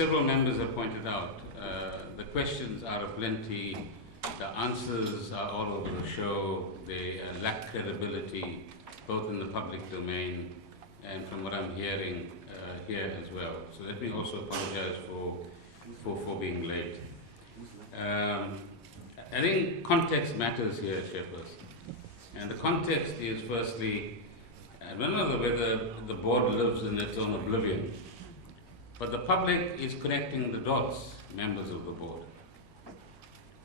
several members have pointed out, the questions are aplenty, the answers are all over the show, they lack credibility, both in the public domain and from what I'm hearing here as well. So let me also apologize for being late. I think context matters here, Chairperson. And the context is firstly, I don't know whether the board lives in its own oblivion, but the public is connecting the dots, members of the board.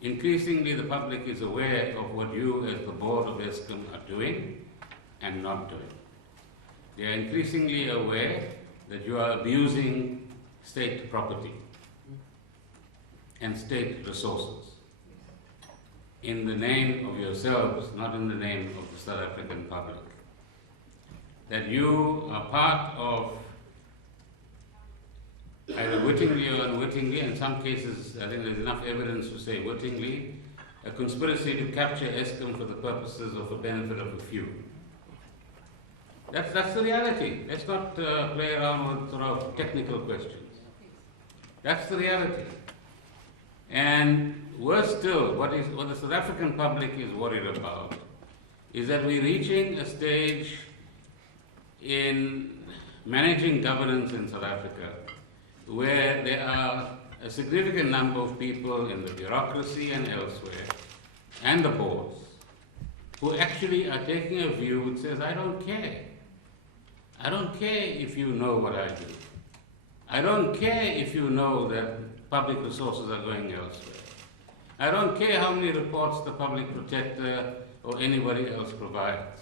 Increasingly, the public is aware of what you as the board of Eskom are doing and not doing. They are increasingly aware that you are abusing state property and state resources in the name of yourselves, not in the name of the South African public. That you are part of, either wittingly or unwittingly, in some cases I think there's enough evidence to say wittingly, a conspiracy to capture Eskom for the purposes of the benefit of a few. That's the reality. Let's not play around with sort of technical questions. That's the reality. And worse still, what the South African public is worried about is that we're reaching a stage in managing governance in South Africa where there are a significant number of people in the bureaucracy and elsewhere, and the boards, who actually are taking a view which says, I don't care. I don't care if you know what I do. I don't care if you know that public resources are going elsewhere. I don't care how many reports the public protector or anybody else provides,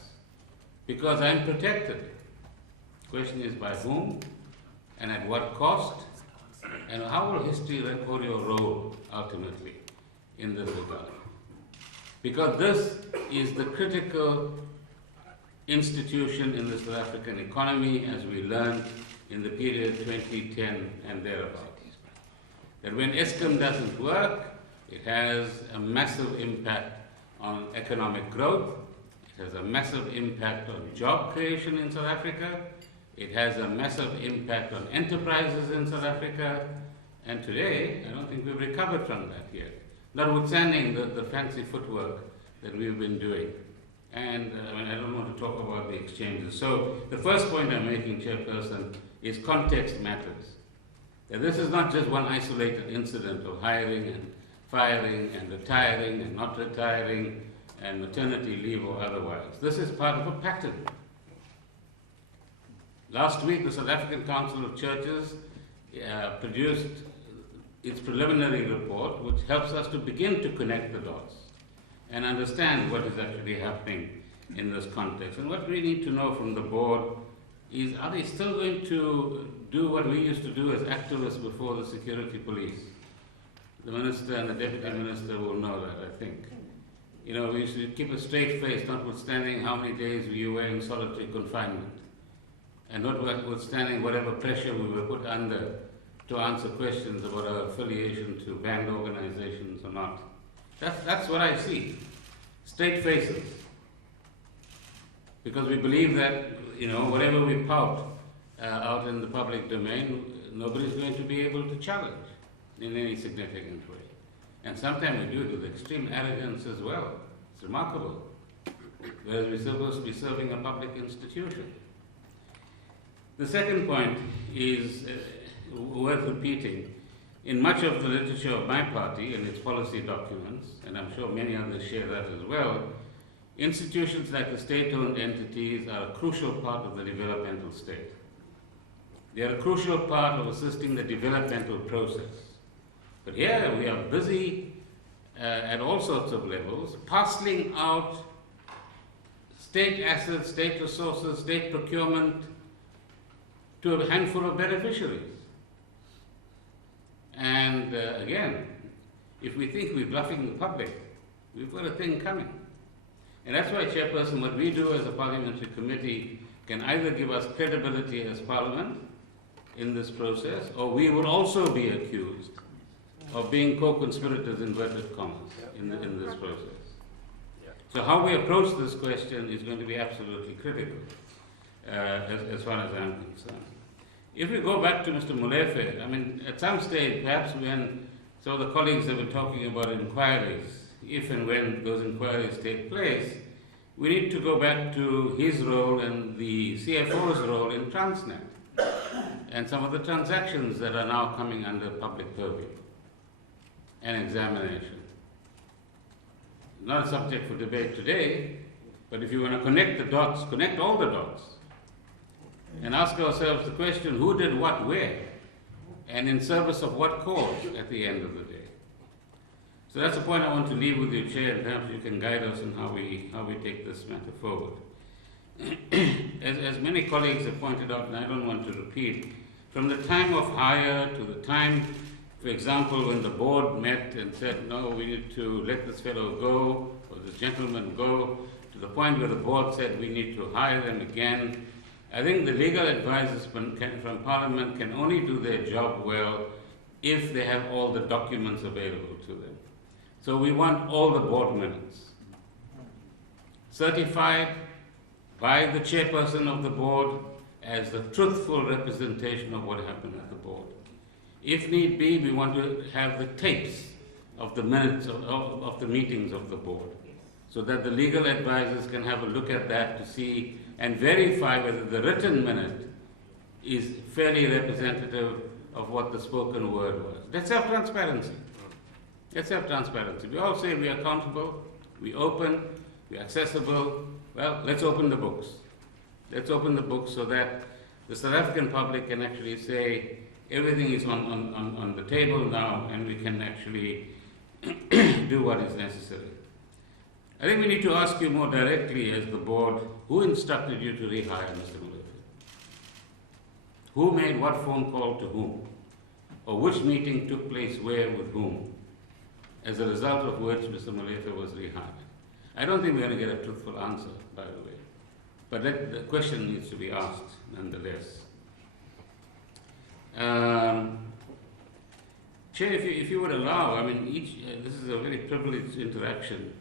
because I'm protected. The question is by whom and at what cost, and how will history record your role ultimately in this regard? Because this is the critical institution in the South African economy, as we learned in the period 2010 and thereabouts. That when Eskom doesn't work, it has a massive impact on economic growth, it has a massive impact on job creation in South Africa, it has a massive impact on enterprises in South Africa, and today, I don't think we've recovered from that yet, notwithstanding the fancy footwork that we've been doing. And I don't want to talk about the exchanges. So the first point I'm making, Chairperson, is context matters. That this is not just one isolated incident of hiring and firing and retiring and not retiring and maternity leave or otherwise. This is part of a pattern. Last week, the South African Council of Churches produced its preliminary report, which helps us to begin to connect the dots and understand what is actually happening in this context. And what we need to know from the board is, are they still going to do what we used to do as activists before the security police? The minister and the deputy minister will know that, I think. You know, we used to keep a straight face, notwithstanding how many days we were in solitary confinement, and notwithstanding whatever pressure we were put under to answer questions about our affiliation to banned organizations or not. That's what I see. Straight faces. Because we believe that, you know, whatever we pout out in the public domain, nobody's going to be able to challenge in any significant way. And sometimes we do it with extreme arrogance as well. It's remarkable. Whereas we're supposed to be serving a public institution. The second point is worth repeating. In much of the literature of my party and its policy documents, and I'm sure many others share that as well, institutions like the state-owned entities are a crucial part of the developmental state. They are a crucial part of assisting the developmental process. But here we are busy at all sorts of levels, parceling out state assets, state resources, state procurement to a handful of beneficiaries. And again, if we think we're bluffing the public, we've got a thing coming. And that's why, Chairperson, what we do as a parliamentary committee can either give us credibility as Parliament in this process, or we will also be accused of being co-conspirators, inverted commas, in this process. So how we approach this question is going to be absolutely critical, as far as I'm concerned. if we go back to Mr. Molefe, I mean, at some stage, perhaps when some of the colleagues have been talking about inquiries, if and when those inquiries take place, we need to go back to his role and the CFO's role in Transnet and some of the transactions that are now coming under public purview and examination. Not a subject for debate today, but if you want to connect the dots, connect all the dots and ask ourselves the question, who did what where and in service of what cause at the end of the day. So that's the point I want to leave with you, Chair, and perhaps you can guide us in how we take this matter forward. As many colleagues have pointed out, and I don't want to repeat, from the time of hire to the time, for example, when the board met and said, no, we need to let this fellow go, or this gentleman go, to the point where the board said we need to hire them again, I think the legal advisors from Parliament can only do their job well if they have all the documents available to them. So we want all the board minutes certified by the chairperson of the board as the truthful representation of what happened at the board. If need be, we want to have the tapes of the minutes of the meetings of the board, so that the legal advisors can have a look at that to see and verify whether the written minute is fairly representative of what the spoken word was. Let's have transparency. Let's have transparency. We all say we are accountable, we open, we're accessible. Well, let's open the books. Let's open the books so that the South African public can actually say everything is on the table now and we can actually do what is necessary. I think we need to ask you more directly as the board, who instructed you to rehire Mr. Molefe? Who made what phone call to whom? Or which meeting took place where with whom? As a result of which Mr. Molefe was rehired. I don't think we're going to get a truthful answer, by the way. But the question needs to be asked nonetheless. Chair, if you would allow, I mean, this is a very privileged interaction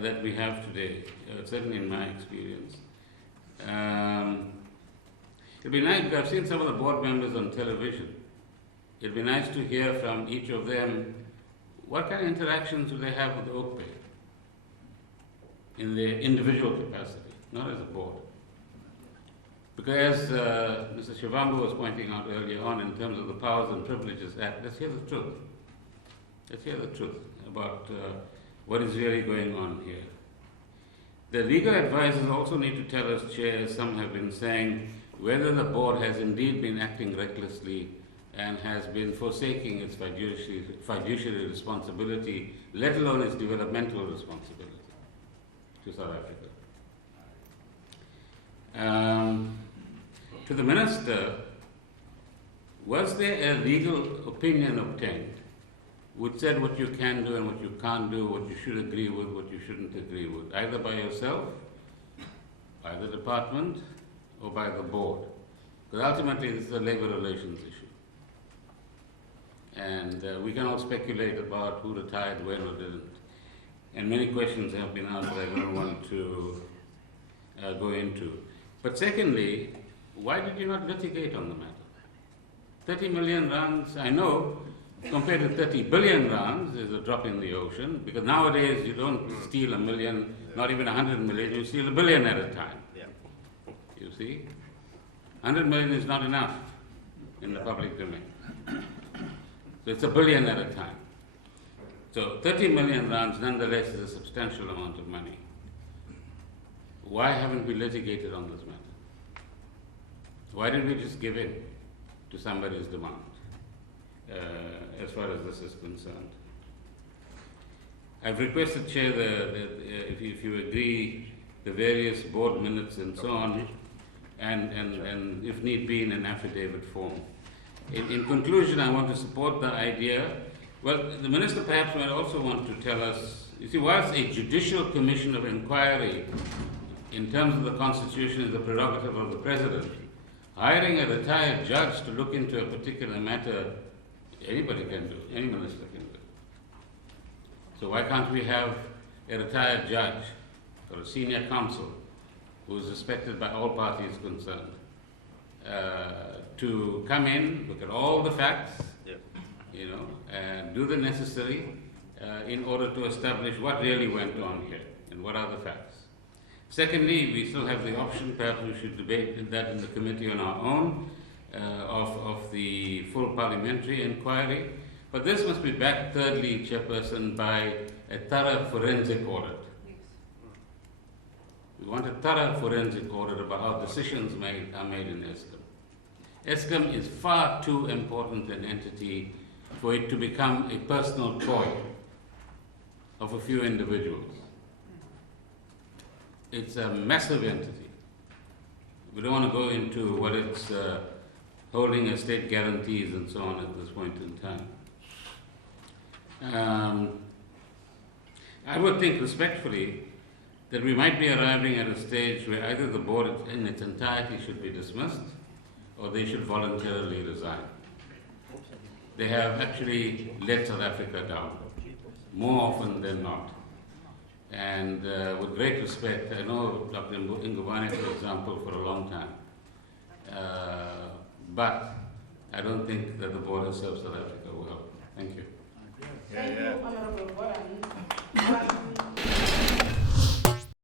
that we have today, certainly in my experience. It'd be nice, because I've seen some of the board members on television. It'd be nice to hear from each of them what kind of interactions do they have with Oak Bay in their individual capacity, not as a board. Because as Mr. Shivambu was pointing out earlier on in terms of the Powers and Privileges Act, let's hear the truth. Let's hear the truth about what is really going on here. The legal advisors also need to tell us, Chair, as some have been saying, whether the board has indeed been acting recklessly and has been forsaking its fiduciary responsibility, let alone its developmental responsibility to South Africa. To the Minister, was there a legal opinion obtained which said what you can do and what you can't do, what you should agree with, what you shouldn't agree with, either by yourself, by the department, or by the board? Because ultimately this is a labor relations issue. And we can all speculate about who retired when or didn't. And many questions have been asked that I don't want to go into. But secondly, why did you not litigate on the matter? 30 million rands, I know, compared to 30 billion rands is a drop in the ocean, because nowadays you don't steal a million, not even 100 million, you steal a billion at a time. Yeah. You see? 100 million is not enough in the public domain. So it's a billion at a time. So 30 million rands nonetheless is a substantial amount of money. Why haven't we litigated on this matter? Why didn't we just give in to somebody's demand, as far as this is concerned? I've requested, Chair, if you agree, the various board minutes and so on, and if need be, in an affidavit form. In conclusion, I want to support the idea. Well, the Minister perhaps might also want to tell us, you see, whilst a judicial commission of inquiry in terms of the Constitution is the prerogative of the President, hiring a retired judge to look into a particular matter, anybody can do, any minister can do. So why can't we have a retired judge or a senior counsel who is respected by all parties concerned to come in, look at all the facts, Yep. and do the necessary in order to establish what really went on here and what are the facts. Secondly, we still have the option, perhaps we should debate that in the committee on our own, of the full parliamentary inquiry. But this must be backed, thirdly, Chairperson, by a thorough forensic audit. We want a thorough forensic audit about how decisions are made in Eskom. Eskom is far too important an entity for it to become a personal toy of a few individuals. It's a massive entity. We don't want to go into what it's holding as state guarantees and so on at this point in time. I would think respectfully that we might be arriving at a stage where either the board in its entirety should be dismissed or they should voluntarily resign. They have actually let South Africa down, more often than not. And with great respect, I know Dr. Ngubane, for example, for a long time. But I don't think that the board has served South Africa.